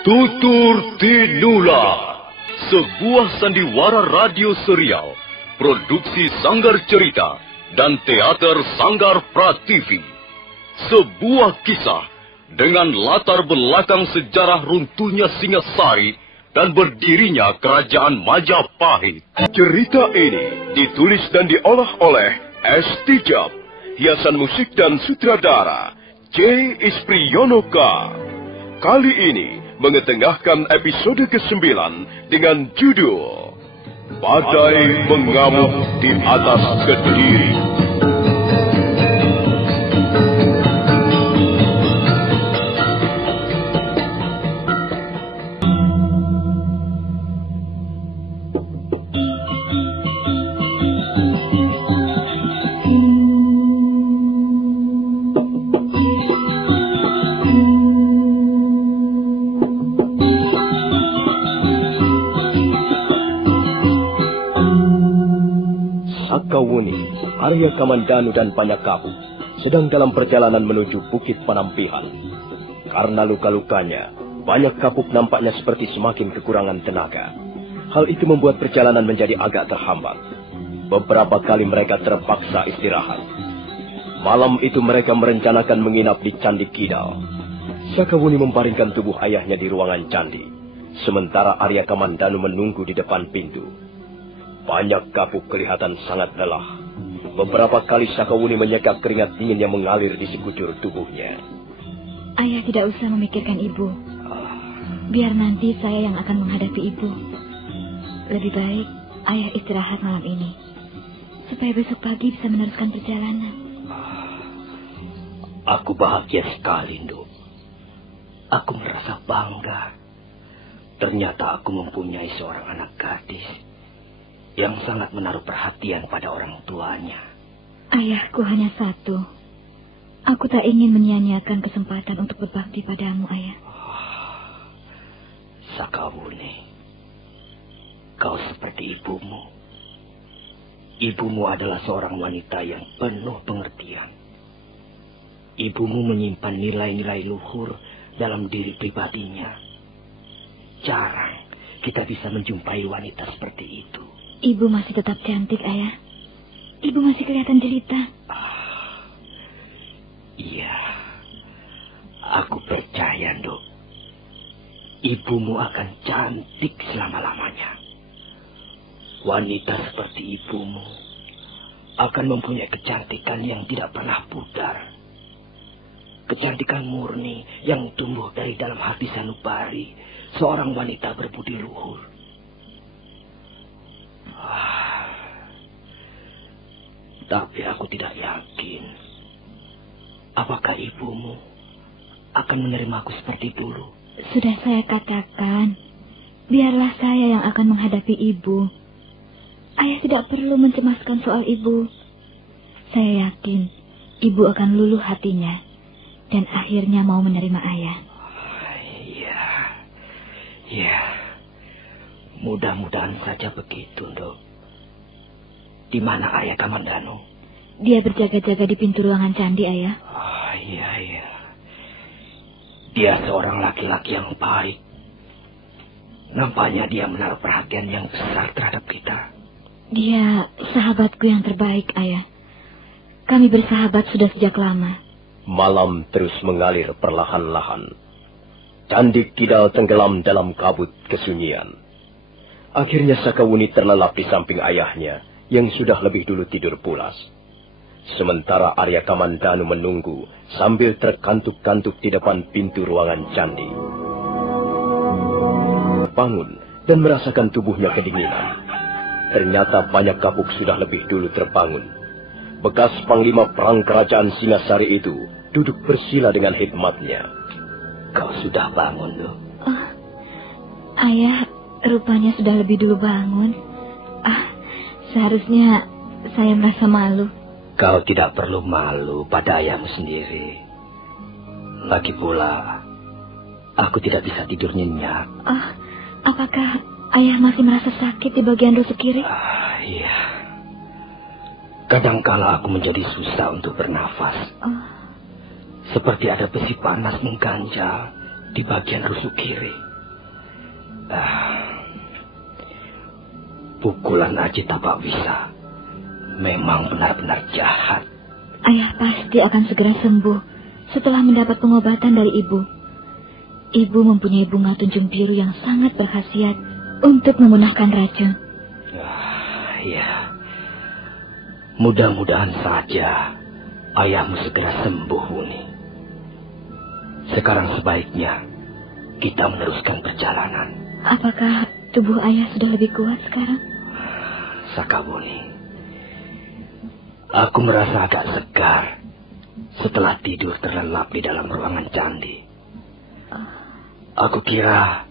Tutur Tinula, sebuah sandiwara radio serial, produksi Sanggar Cerita dan Teater Sanggar Prativi. Sebuah kisah dengan latar belakang sejarah runtuhnya Singasari dan berdirinya Kerajaan Majapahit. Cerita ini ditulis dan diolah oleh S. Tijab, hiasan musik dan sutradara J. Ispriyonoka. Kali ini mengetengahkan episode ke-9 dengan judul Badai Mengamuk di Atas Kediri. Arya Kamandanu dan Panyakabu sedang dalam perjalanan menuju Bukit Panampihan. Karena luka-lukanya, Panyakabu nampaknya seperti semakin kekurangan tenaga. Hal itu membuat perjalanan menjadi agak terhambat. Beberapa kali mereka terpaksa istirahat. Malam itu mereka merencanakan menginap di Candi Kidal. Sakawuni memparingkan tubuh ayahnya di ruangan candi, sementara Arya Kamandanu menunggu di depan pintu. Panyakabu kelihatan sangat lelah. Beberapa kali Sakawuni menyeka keringat dingin yang mengalir di sekujur tubuhnya. Ayah tidak usah memikirkan ibu. Biar nanti saya yang akan menghadapi ibu. Lebih baik ayah istirahat malam ini, supaya besok pagi bisa meneruskan perjalanan. Aku bahagia sekali, Nduk. Aku merasa bangga. Ternyata aku mempunyai seorang anak gadis yang sangat menaruh perhatian pada orang tuanya. Ayahku hanya satu. Aku tak ingin menyia-nyiakan kesempatan untuk berbakti padamu, ayah. Sakawuni, kau seperti ibumu. Ibumu adalah seorang wanita yang penuh pengertian. Ibumu menyimpan nilai-nilai luhur dalam diri pribadinya. Jarang kita bisa menjumpai wanita seperti itu. Ibu masih tetap cantik, ayah. Ibu masih kelihatan jelita. Iya, aku percaya, Nduk. Ibumu akan cantik selama-lamanya. Wanita seperti ibumu akan mempunyai kecantikan yang tidak pernah pudar. Kecantikan murni yang tumbuh dari dalam hati sanubari seorang wanita berbudi luhur. Tapi aku tidak yakin apakah ibumu akan menerimaku seperti dulu. Sudah saya katakan, biarlah saya yang akan menghadapi ibu. Ayah tidak perlu mencemaskan soal ibu. Saya yakin ibu akan luluh hatinya dan akhirnya mau menerima ayah. Iya. Mudah-mudahan saja begitu, Nduk. Di mana Ayah Kamandanu? Dia berjaga-jaga di pintu ruangan candi, ayah. Iya. Dia seorang laki-laki yang baik. Nampaknya dia menaruh perhatian yang besar terhadap kita. Dia sahabatku yang terbaik, ayah. Kami bersahabat sudah sejak lama. Malam terus mengalir perlahan-lahan. Candi Kidal tenggelam dalam kabut kesunyian. Akhirnya Sakawuni terlelap di samping ayahnya yang sudah lebih dulu tidur pulas. Sementara Arya Kamandanu menunggu sambil terkantuk-kantuk di depan pintu ruangan candi. Bangun dan merasakan tubuhnya kedinginan. Ternyata Panyakabu sudah lebih dulu terbangun. Bekas panglima perang kerajaan Singasari itu duduk bersila dengan hikmatnya. Kau sudah bangun, loh. Ayah rupanya sudah lebih dulu bangun. Seharusnya saya merasa malu. Kau tidak perlu malu pada ayahmu sendiri. Lagi pula, aku tidak bisa tidur nyenyak. Apakah ayah masih merasa sakit di bagian rusuk kiri? Iya. Kadangkala aku menjadi susah untuk bernafas. Oh. Seperti ada besi panas mengganjal di bagian rusuk kiri. Pukulan Aji Tapak Wisa memang benar-benar jahat. Ayah pasti akan segera sembuh setelah mendapat pengobatan dari ibu. Ibu mempunyai bunga tunjung biru yang sangat berkhasiat untuk memunahkan racun. Ya, mudah-mudahan saja ayahmu segera sembuh, Wuni. Sekarang sebaiknya kita meneruskan perjalanan. Apakah tubuh ayah sudah lebih kuat sekarang? Sakawuni, aku merasa agak segar setelah tidur terlelap di dalam ruangan candi. Aku kira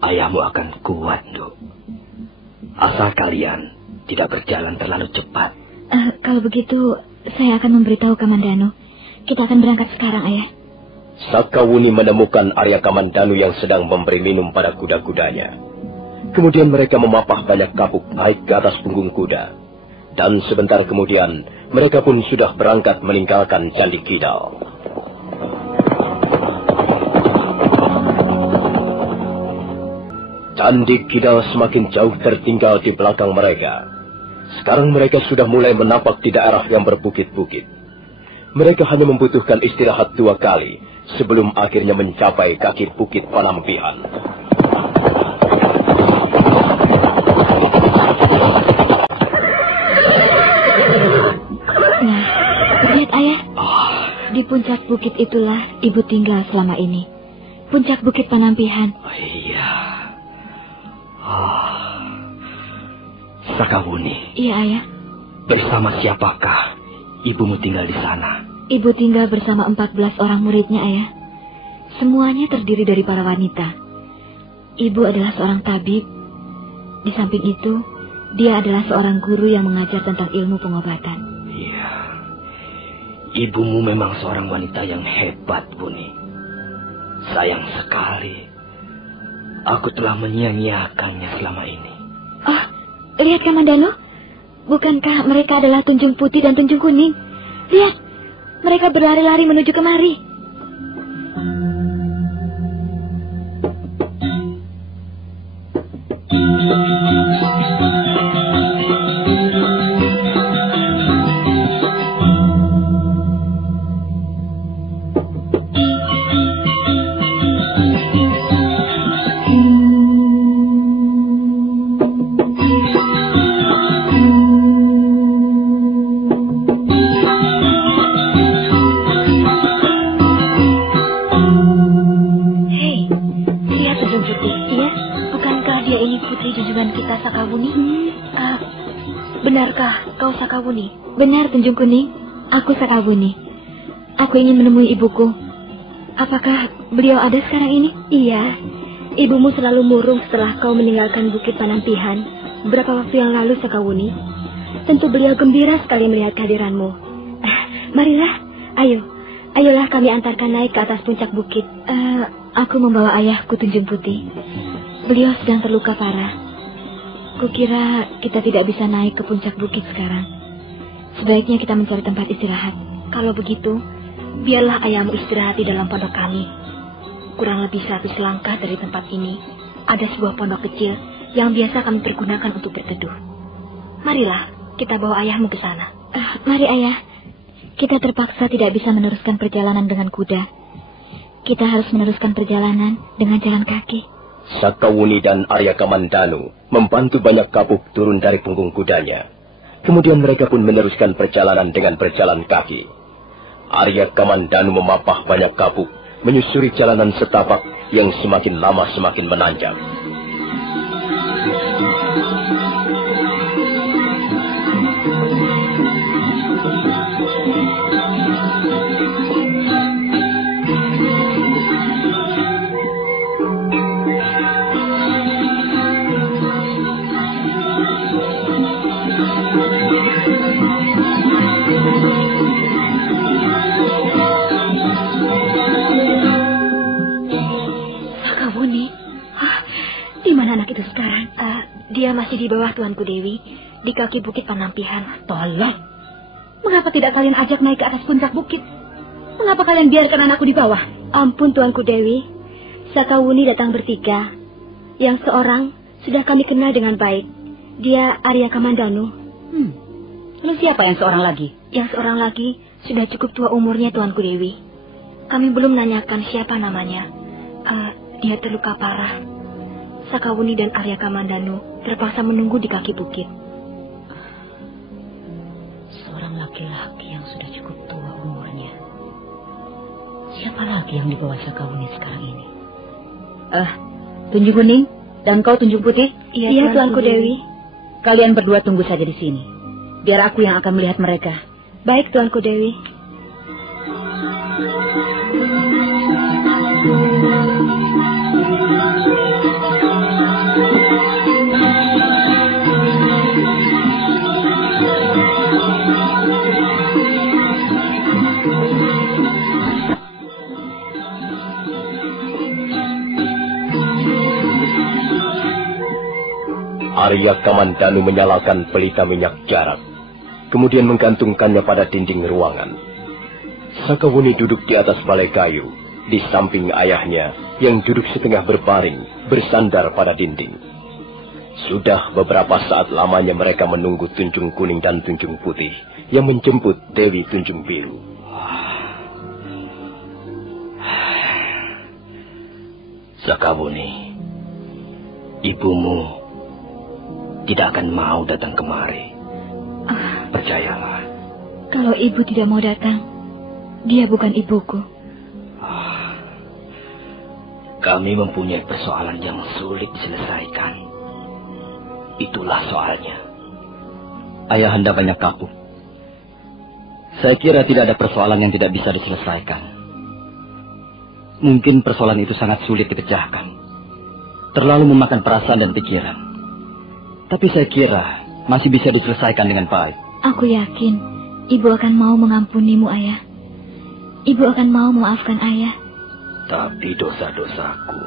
ayahmu akan kuat, Nduk. Asal kalian tidak berjalan terlalu cepat. Kalau begitu, saya akan memberitahu Kamandanu. Kita akan berangkat sekarang, Ayah. Sakawuni menemukan Arya Kamandanu yang sedang memberi minum pada kuda-kudanya. Kemudian mereka memapah banyak kapuk naik ke atas punggung kuda. Dan sebentar kemudian, mereka pun sudah berangkat meninggalkan Candi Kidal. Candi Kidal semakin jauh tertinggal di belakang mereka. Sekarang mereka sudah mulai menapak di daerah yang berbukit-bukit. Mereka hanya membutuhkan istirahat 2 kali sebelum akhirnya mencapai kaki Bukit Panampihan. Nah, lihat Ayah. Di puncak bukit itulah ibu tinggal selama ini. Puncak Bukit Panampihan. Iya. Sakawuni. Iya, Ayah. Bersama siapakah ibumu tinggal di sana? Ibu tinggal bersama 14 orang muridnya, Ayah. Semuanya terdiri dari para wanita. Ibu adalah seorang tabib. Di samping itu, dia adalah seorang guru yang mengajar tentang ilmu pengobatan. Iya. Ibumu memang seorang wanita yang hebat, Buni. Sayang sekali aku telah menyia-nyiakannya selama ini. Oh, lihat Kamandanu. Bukankah mereka adalah Tunjung Putih dan Tunjung Kuning? Lihat, mereka berlari-lari menuju kemari. Benarkah kau Sakawuni? Benar, Tunjung Kuning. Aku Sakawuni. Aku ingin menemui ibuku. Apakah beliau ada sekarang ini? Iya. Ibumu selalu murung setelah kau meninggalkan Bukit Panampihan beberapa waktu yang lalu, Sakawuni. Tentu beliau gembira sekali melihat kehadiranmu. Marilah, ayolah kami antarkan naik ke atas puncak bukit. Aku membawa ayahku Tunjung Putih. Beliau sedang terluka parah. Kukira kita tidak bisa naik ke puncak bukit sekarang. Sebaiknya kita mencari tempat istirahat. Kalau begitu, biarlah ayahmu istirahat di dalam pondok kami. Kurang lebih 100 langkah dari tempat ini, ada sebuah pondok kecil yang biasa kami pergunakan untuk berteduh. Marilah, kita bawa ayahmu ke sana. Mari, Ayah. Kita terpaksa tidak bisa meneruskan perjalanan dengan kuda. Kita harus meneruskan perjalanan dengan jalan kaki. Sakawuni dan Arya Kamandanu membantu banyak kapuk turun dari punggung kudanya. Kemudian mereka pun meneruskan perjalanan dengan berjalan kaki. Arya Kamandanu memapah banyak kapuk, menyusuri jalanan setapak yang semakin lama semakin menanjak. Dia masih di bawah Tuanku Dewi, di kaki Bukit Panampihan. Tolong, mengapa tidak kalian ajak naik ke atas puncak bukit? Mengapa kalian biarkan anakku di bawah? Ampun Tuanku Dewi, Sakawuni datang bertiga. Yang seorang sudah kami kenal dengan baik. Dia Arya Kamandanu. Lalu siapa yang seorang lagi? Yang seorang lagi sudah cukup tua umurnya, Tuanku Dewi. Kami belum menanyakan siapa namanya. Dia terluka parah. Sakawuni dan Arya Kamandanu terpaksa menunggu di kaki bukit. Seorang laki-laki yang sudah cukup tua umurnya. Siapa lagi yang dibawa Sakawuni sekarang ini? Tunjung Kuning dan kau Tunjung Putih? Iya, Tuanku Dewi. Kalian berdua tunggu saja di sini. Biar aku yang akan melihat mereka. Baik, Tuanku Dewi. Arya Kamandanu menyalakan pelita minyak jarak, kemudian menggantungkannya pada dinding ruangan. Sakawuni duduk di atas balai kayu, di samping ayahnya yang duduk setengah berbaring, bersandar pada dinding. Sudah beberapa saat lamanya mereka menunggu Tunjung Kuning dan Tunjung Putih yang menjemput Dewi Tunjung Biru. Sakawuni, ibumu tidak akan mau datang kemari. Percayalah. Kalau ibu tidak mau datang, dia bukan ibuku. Kami mempunyai persoalan yang sulit diselesaikan. Itulah soalnya. Ayahanda banyak kapuk. Saya kira tidak ada persoalan yang tidak bisa diselesaikan. Mungkin persoalan itu sangat sulit dipecahkan. Terlalu memakan perasaan dan pikiran. Tapi saya kira masih bisa diselesaikan dengan baik. Aku yakin ibu akan mau mengampunimu, ayah. Ibu akan mau memaafkan ayah. Tapi dosa-dosaku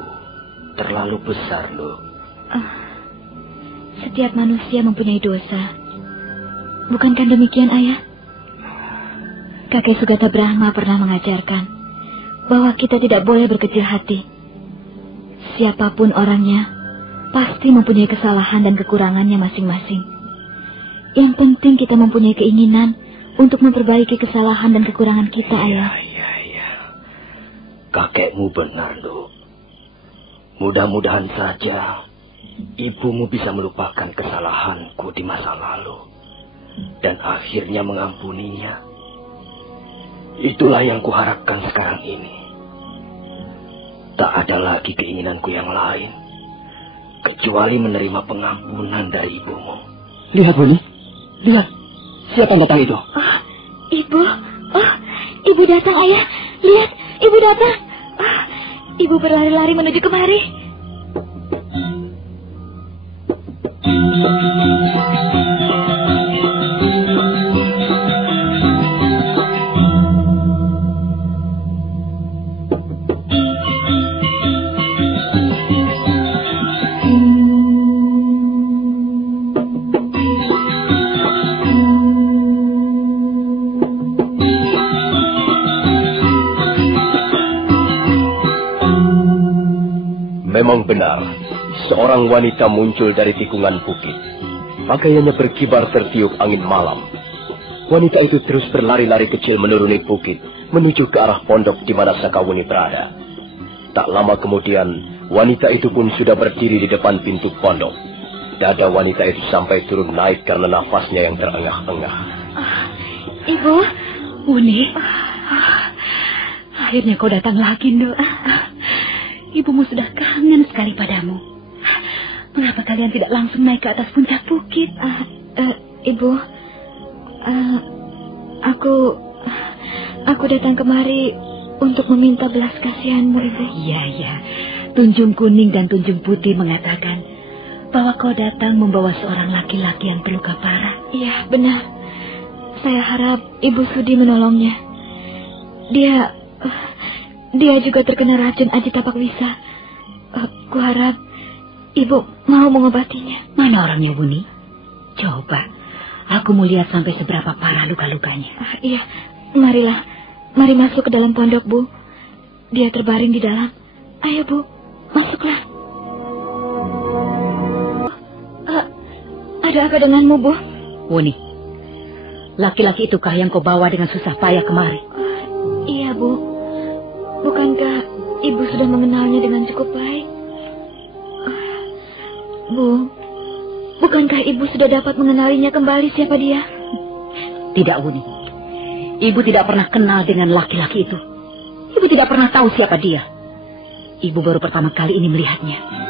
terlalu besar, loh. Setiap manusia mempunyai dosa. Bukankah demikian, ayah? Kakek Sugata Brahma pernah mengajarkan bahwa kita tidak boleh berkecil hati. Siapapun orangnya pasti mempunyai kesalahan dan kekurangannya masing-masing. Yang penting kita mempunyai keinginan untuk memperbaiki kesalahan dan kekurangan kita, ayah. Iya. Kakekmu benar, loh. Mudah-mudahan saja ibumu bisa melupakan kesalahanku di masa lalu dan akhirnya mengampuninya. Itulah yang kuharapkan sekarang ini. Tak ada lagi keinginanku yang lain kecuali menerima pengampunan dari ibumu. Lihat, Buni. Lihat. Siapa yang datang itu? Ibu. Ibu datang, ayah. Lihat, ibu datang. Ibu berlari-lari menuju kemari. Memang benar, seorang wanita muncul dari tikungan bukit. Pakaiannya berkibar tertiup angin malam. Wanita itu terus berlari-lari kecil menuruni bukit, menuju ke arah pondok di mana Sakawuni berada. Tak lama kemudian, wanita itu pun sudah berdiri di depan pintu pondok. Dada wanita itu sampai turun naik karena nafasnya yang terengah-engah. Ibu. Uni. Akhirnya kau datang lagi, Nduk. Ibumu sudah kangen sekali padamu. Mengapa kalian tidak langsung naik ke atas puncak bukit? Ibu, aku datang kemari untuk meminta belas kasihanmu, Ibu. Iya. Tunjung Kuning dan Tunjung Putih mengatakan bahwa kau datang membawa seorang laki-laki yang terluka parah. Iya, benar. Saya harap Ibu sudi menolongnya. Dia juga terkena racun Aji Tapak Wisa. Kuharap Ibu mau mengobatinya. Mana orangnya, Buni? Coba, aku mau lihat sampai seberapa parah luka-lukanya. Iya, marilah. Mari masuk ke dalam pondok, Bu. Dia terbaring di dalam. Ayo, Bu, masuklah. Ada apa denganmu, Bu? Wuni, laki-laki itukah yang kau bawa dengan susah payah kemari? Iya, Bu. Bukankah Ibu sudah mengenalnya dengan cukup baik? Bu, bukankah Ibu sudah dapat mengenalinya kembali siapa dia? Tidak, Wuni. Ibu tidak pernah kenal dengan laki-laki itu. Ibu tidak pernah tahu siapa dia. Ibu baru pertama kali ini melihatnya.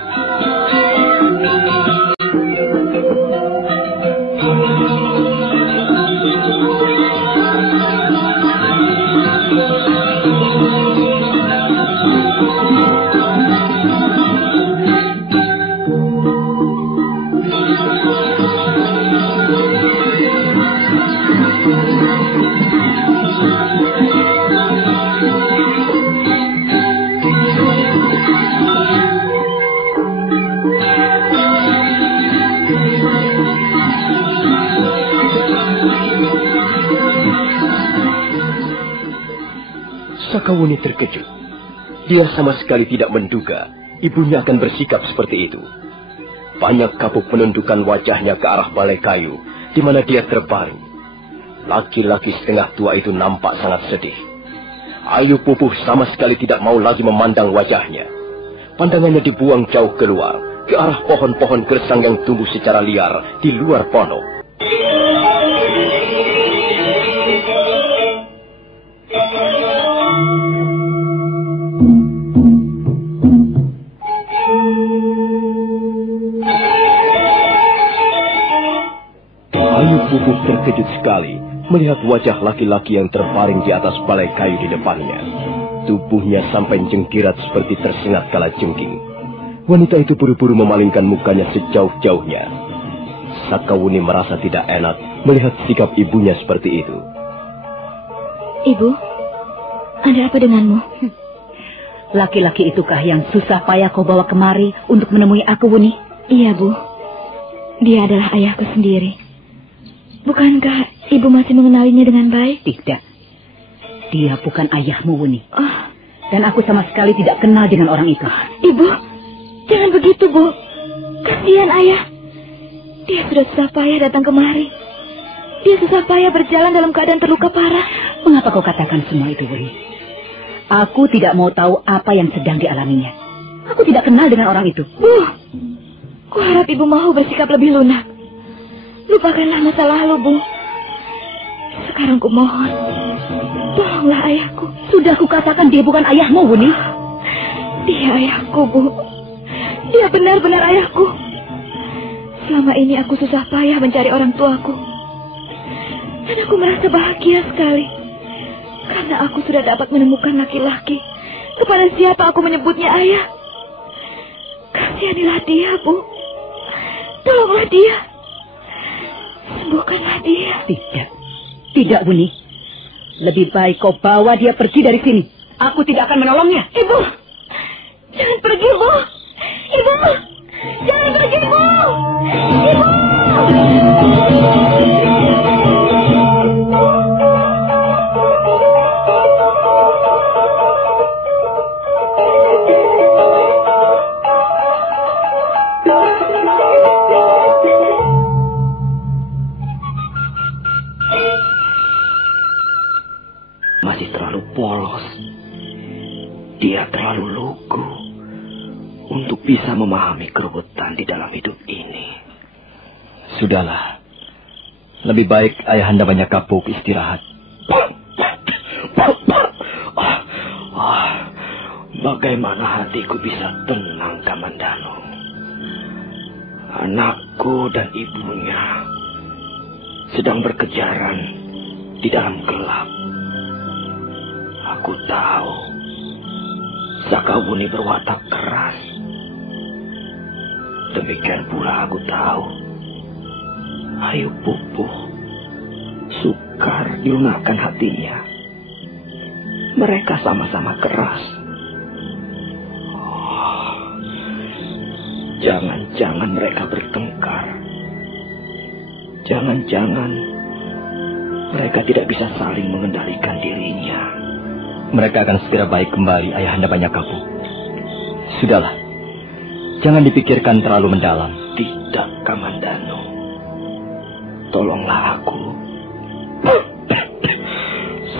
Sakawuni terkejut. Dia sama sekali tidak menduga ibunya akan bersikap seperti itu. Banyak Kapuk menundukkan wajahnya ke arah balai kayu, di mana dia terbaring. Laki-laki setengah tua itu nampak sangat sedih. Ayu Pupuh sama sekali tidak mau lagi memandang wajahnya. Pandangannya dibuang jauh keluar, ke arah pohon-pohon gersang yang tumbuh secara liar di luar pondok. Ayu Pupuh terkejut sekali melihat wajah laki-laki yang terbaring di atas balai kayu di depannya. Tubuhnya sampai jengkirat seperti tersengat kalajengking. Wanita itu buru-buru memalingkan mukanya sejauh-jauhnya. Sakawuni merasa tidak enak melihat sikap ibunya seperti itu. Ibu, ada apa denganmu? Laki-laki itukah yang susah payah kau bawa kemari untuk menemui aku, Wuni? Iya, Bu. Dia adalah ayahku sendiri. Bukankah Ibu masih mengenalinya dengan baik? Tidak. Dia bukan ayahmu, Wuni. Oh. Dan aku sama sekali tidak kenal dengan orang itu. Ibu, jangan begitu, Bu. Kasihan ayah. Dia sudah susah payah datang kemari. Dia susah payah berjalan dalam keadaan terluka parah. Mengapa kau katakan semua itu, Wuni? Aku tidak mau tahu apa yang sedang dialaminya. Aku tidak kenal dengan orang itu. Bu, kuharap Ibu mau bersikap lebih lunak. Lupakanlah masa lalu, Bu. Sekarang kumohon, tolonglah ayahku. Sudah kukatakan dia bukan ayahmu, Wuni. Dia ayahku, Bu. Dia benar-benar ayahku. Selama ini aku susah payah mencari orang tuaku. Dan aku merasa bahagia sekali. Karena aku sudah dapat menemukan laki-laki kepada siapa aku menyebutnya ayah. Kasihanilah dia, Bu. Tolonglah dia. Sembuhkanlah dia. Tidak. Tidak, Wuni. Lebih baik kau bawa dia pergi dari sini. Aku tidak akan menolongnya. Ibu, jangan pergi, Bu. Ibu, jangan pergi, Bu. Ibu. Masih terlalu polos. Dia terlalu lugu untuk bisa memahami keruwetan di dalam hidup ini. Sudahlah. Lebih baik Ayahanda Banyak Kapuk istirahat. Bagaimana hatiku bisa tenang, Kamandano? Anakku dan ibunya sedang berkejaran di dalam gelap. Aku tahu Sakawuni berwatak keras. Demikian pula aku tahu Ayu Pupuh sukar dilunakkan hatinya. Mereka sama-sama keras. Jangan-jangan mereka bertengkar. Jangan-jangan mereka tidak bisa saling mengendalikan dirinya. Mereka akan segera baik kembali, Ayahanda Banyak Kapuk. Sudahlah. Jangan dipikirkan terlalu mendalam. Tidak, Kamandano. tolonglah aku.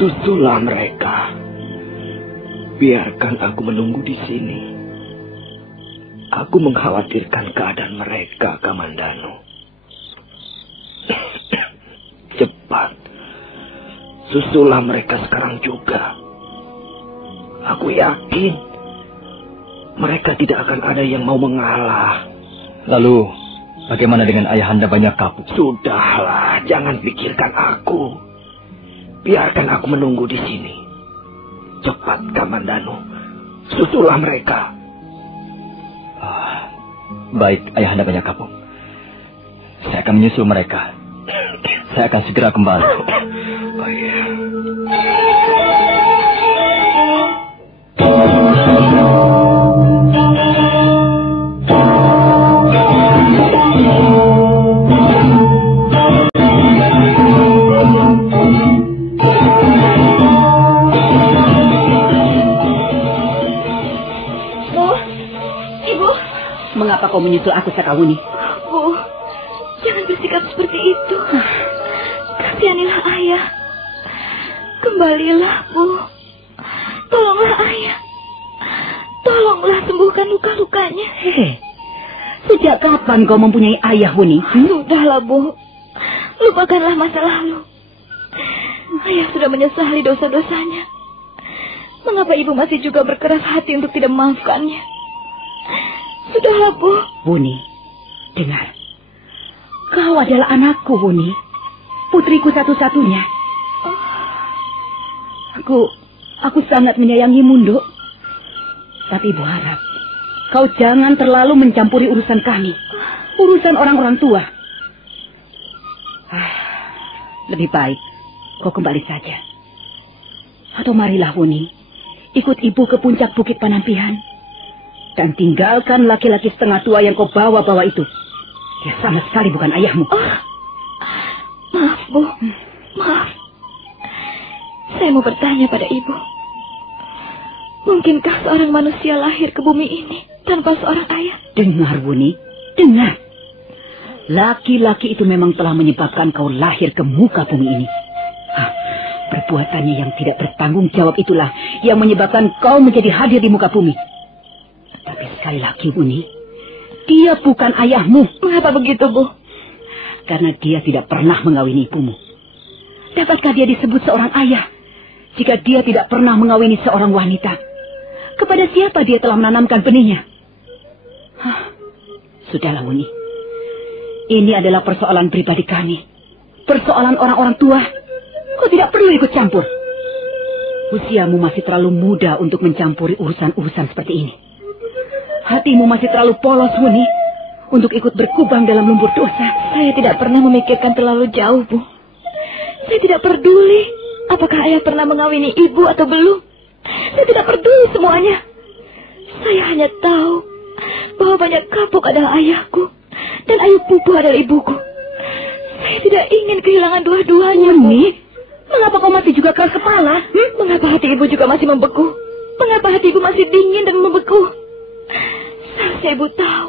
Susulah mereka. Biarkan aku menunggu di sini. Aku mengkhawatirkan keadaan mereka, Kamandanu. Cepat. Susulah mereka sekarang juga. Aku yakin mereka tidak akan ada yang mau mengalah. Lalu, bagaimana dengan Ayahanda Banyak Kapuk? Sudahlah, jangan pikirkan aku. Biarkan aku menunggu di sini. Cepat, Kamandanu. Susulah mereka. Baik, Ayahanda Banyak Kapuk. Saya akan menyusul mereka. Saya akan segera kembali. Oh iya. Mengapa kau menyusul aku, Sakawuni? Bu, jangan bersikap seperti itu. Kasihanilah ayah. Kembalilah, Bu. Tolonglah ayah. Tolonglah sembuhkan luka-lukanya. Sejak kapan kau mempunyai ayah, Wuni? Sudahlah, Bu. Lupakanlah masa lalu. Ayah sudah menyesali dosa-dosanya. Mengapa ibu masih juga berkeras hati untuk tidak memaafkannya? Sudahlah, Bu. Wuni, dengar. Kau adalah anakku, Wuni. Putriku satu-satunya. Aku sangat menyayangimu, Nduk. Tapi Ibu harap kau jangan terlalu mencampuri urusan kami. Urusan orang-orang tua. Lebih baik kau kembali saja. Atau marilah, Wuni, ikut ibu ke puncak Bukit Panampihan. Dan tinggalkan laki-laki setengah tua yang kau bawa-bawa itu. Dia sama sekali bukan ayahmu. Maaf, Bu. Maaf. Saya mau bertanya pada ibu. Mungkinkah seorang manusia lahir ke bumi ini tanpa seorang ayah? Dengar, Wuni. Dengar. Laki-laki itu memang telah menyebabkan kau lahir ke muka bumi ini. Perbuatannya yang tidak bertanggung jawab itulah yang menyebabkan kau menjadi hadir di muka bumi. Tapi sekali lagi, Wuni, dia bukan ayahmu. Mengapa begitu, Bu? Karena dia tidak pernah mengawini ibumu. Dapatkah dia disebut seorang ayah jika dia tidak pernah mengawini seorang wanita? Kepada siapa dia telah menanamkan benihnya? Sudahlah, Wuni. Ini adalah persoalan pribadi kami. Persoalan orang-orang tua. Kau tidak perlu ikut campur. Usiamu masih terlalu muda untuk mencampuri urusan-urusan seperti ini. Hatimu masih terlalu polos, Wuni, untuk ikut berkubang dalam lumpur dosa. Saya tidak pernah memikirkan terlalu jauh, Bu. Saya tidak peduli apakah ayah pernah mengawini ibu atau belum. Saya tidak peduli semuanya. Saya hanya tahu bahwa Banyak Kapuk adalah ayahku dan Ayu Pupu adalah ibuku. Saya tidak ingin kehilangan dua-duanya, Wuni, mengapa kau masih juga keras kepala? Mengapa hati ibu juga masih membeku? Mengapa hati ibu masih dingin dan membeku? Seharusnya ibu tahu,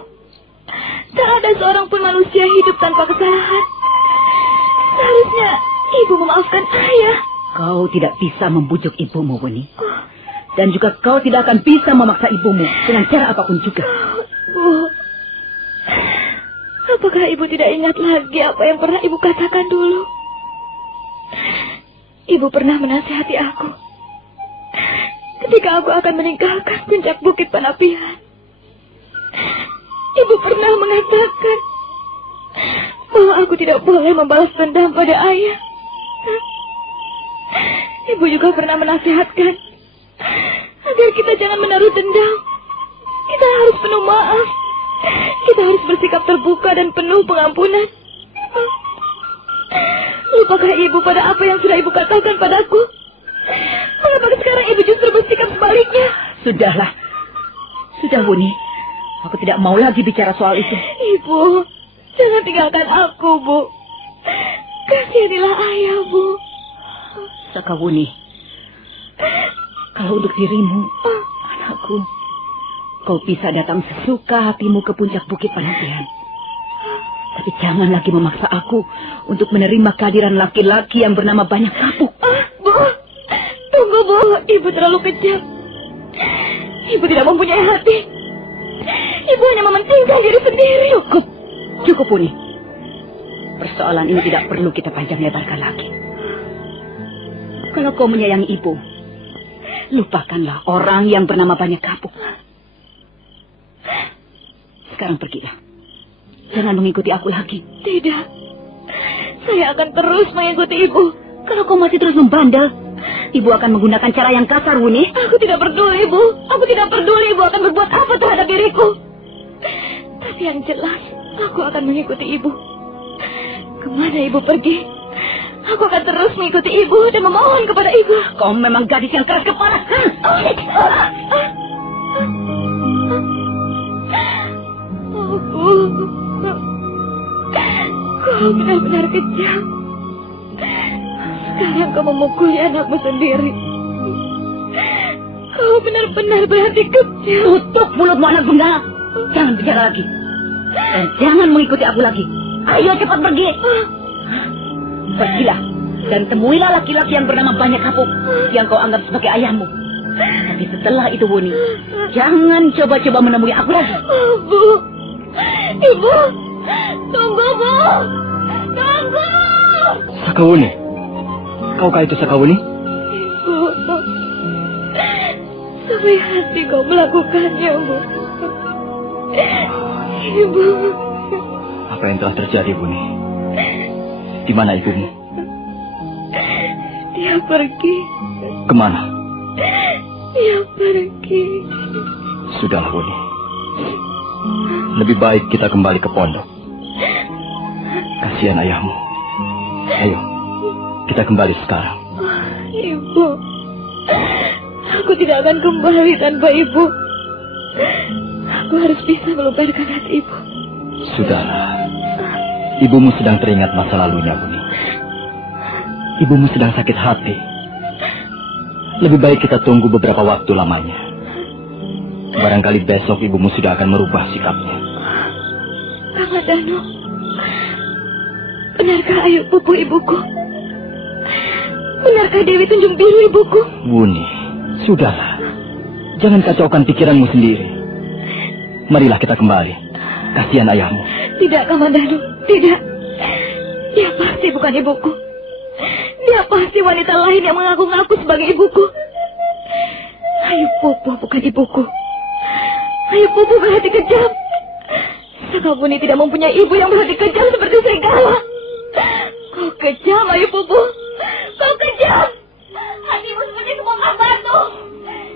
tak ada seorang pun manusia hidup tanpa kesalahan. Seharusnya ibu memaafkan ayah. Kau tidak bisa membujuk ibumu, Wuni. Dan juga kau tidak akan bisa memaksa ibumu dengan cara apapun juga. Bu, apakah ibu tidak ingat lagi apa yang pernah ibu katakan dulu? Ibu pernah menasihati aku ketika aku akan meninggalkan puncak Bukit Panampihan. Ibu pernah mengatakan bahwa aku tidak boleh membalas dendam pada ayah. Ibu juga pernah menasihatkan agar kita jangan menaruh dendam. Kita harus penuh maaf. Kita harus bersikap terbuka dan penuh pengampunan. Lupakah ibu pada apa yang sudah ibu katakan padaku? Mengapa sekarang ibu justru bersikap sebaliknya? Sudahlah. Sudah, Wuni. Aku tidak mau lagi bicara soal itu. Ibu, jangan tinggalkan aku, Bu. Kasihanilah ayah, Bu. Sakawuni, kalau untuk dirimu, anakku, kau bisa datang sesuka hatimu ke puncak Bukit Panampihan. Tapi jangan lagi memaksa aku untuk menerima kehadiran laki-laki yang bernama Banyak Kapuk. Bu, tunggu Bu, Ibu terlalu kejam. Ibu tidak mempunyai hati. Ibu hanya mementingkan diri sendiri. Cukup Uni. Persoalan ini tidak perlu kita panjang lebarkan lagi. Kalau kau menyayangi ibu, lupakanlah orang yang bernama Banyak Kapuk. Sekarang pergilah. Jangan mengikuti aku lagi. Tidak. Saya akan terus mengikuti Ibu. Kalau kau masih terus membandel, Ibu akan menggunakan cara yang kasar, Wuni. Aku tidak peduli, Ibu. Aku tidak peduli Ibu akan berbuat apa terhadap diriku. Tapi yang jelas, aku akan mengikuti Ibu. Kemana Ibu pergi, aku akan terus mengikuti Ibu dan memohon kepada Ibu. Kau memang gadis yang keras kepala. Oh, Bu. Kau benar-benar kejam. Sekarang kau memukuli anakmu sendiri. Kau benar-benar berhati kejam. Tutup mulutmu, anak benggal. Jangan bicara lagi. Dan jangan mengikuti aku lagi. Ayo cepat pergi. Pergilah dan temuilah laki-laki yang bernama Banyak Kapuk yang kau anggap sebagai ayahmu. Tapi setelah itu, Wuni, jangan coba-coba menemui aku lagi. Oh, Bu. Ibu. Tunggu, Bu. Tunggu. Sakawuni. Kaukah itu Sakawuni? Ibu. Sampai hati kau melakukannya, Bu. Ibu. Apa yang telah terjadi, Buni? Di mana ibumu? Dia pergi. Kemana? Dia pergi. Sudahlah, Buni. Lebih baik kita kembali ke pondok. Kasihan ayahmu. Ayo, kita kembali sekarang. Ibu, aku tidak akan kembali tanpa Ibu. Aku harus bisa melupakan hati Ibu. Sudahlah. Ibumu sedang teringat masa lalunya, Buni. Ibumu sedang sakit hati. Lebih baik kita tunggu beberapa waktu lamanya. Barangkali besok ibumu sudah akan merubah sikapnya. Kang Dano, benarkah Ayu Pupu ibuku? Benarkah Dewi Tunjung Biru ibuku? Buni, sudahlah. Jangan kacaukan pikiranmu sendiri. Marilah kita kembali. Kasihan ayahmu. Tidak, Kang Dano, tidak. Dia pasti bukan ibuku. Dia pasti wanita lain yang mengaku-ngaku sebagai ibuku. Ayu Pupu bukan ibuku. Ayu Pupu berhati kejam. Sakawuni tidak mempunyai ibu yang berhati kejam seperti Segala. Kau kejam, Ayu Pupu. Kau kejam. Hatimu seperti sebongkah batu.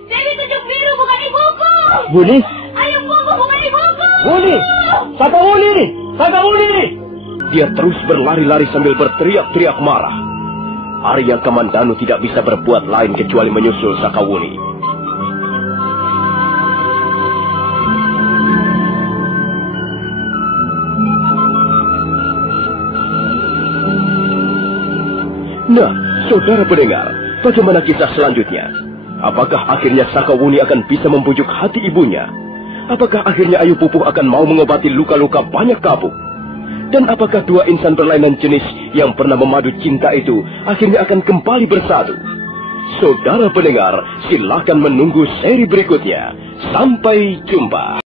Dewi Tunjung Biru bukan ibuku. Buni. Ayu Pupu bukan ibuku. Buni! Sakawuni! Sakawuni! Dia terus berlari-lari sambil berteriak-teriak marah. Arya Kamandanu tidak bisa berbuat lain kecuali menyusul Sakawuni. Nah, saudara pendengar, bagaimana kisah selanjutnya? Apakah akhirnya Sakawuni akan bisa membujuk hati ibunya? Apakah akhirnya Ayu Pupuh akan mau mengobati luka-luka Banyak Kapuk? Dan apakah dua insan berlainan jenis yang pernah memadu cinta itu akhirnya akan kembali bersatu? Saudara pendengar, silakan menunggu seri berikutnya. Sampai jumpa.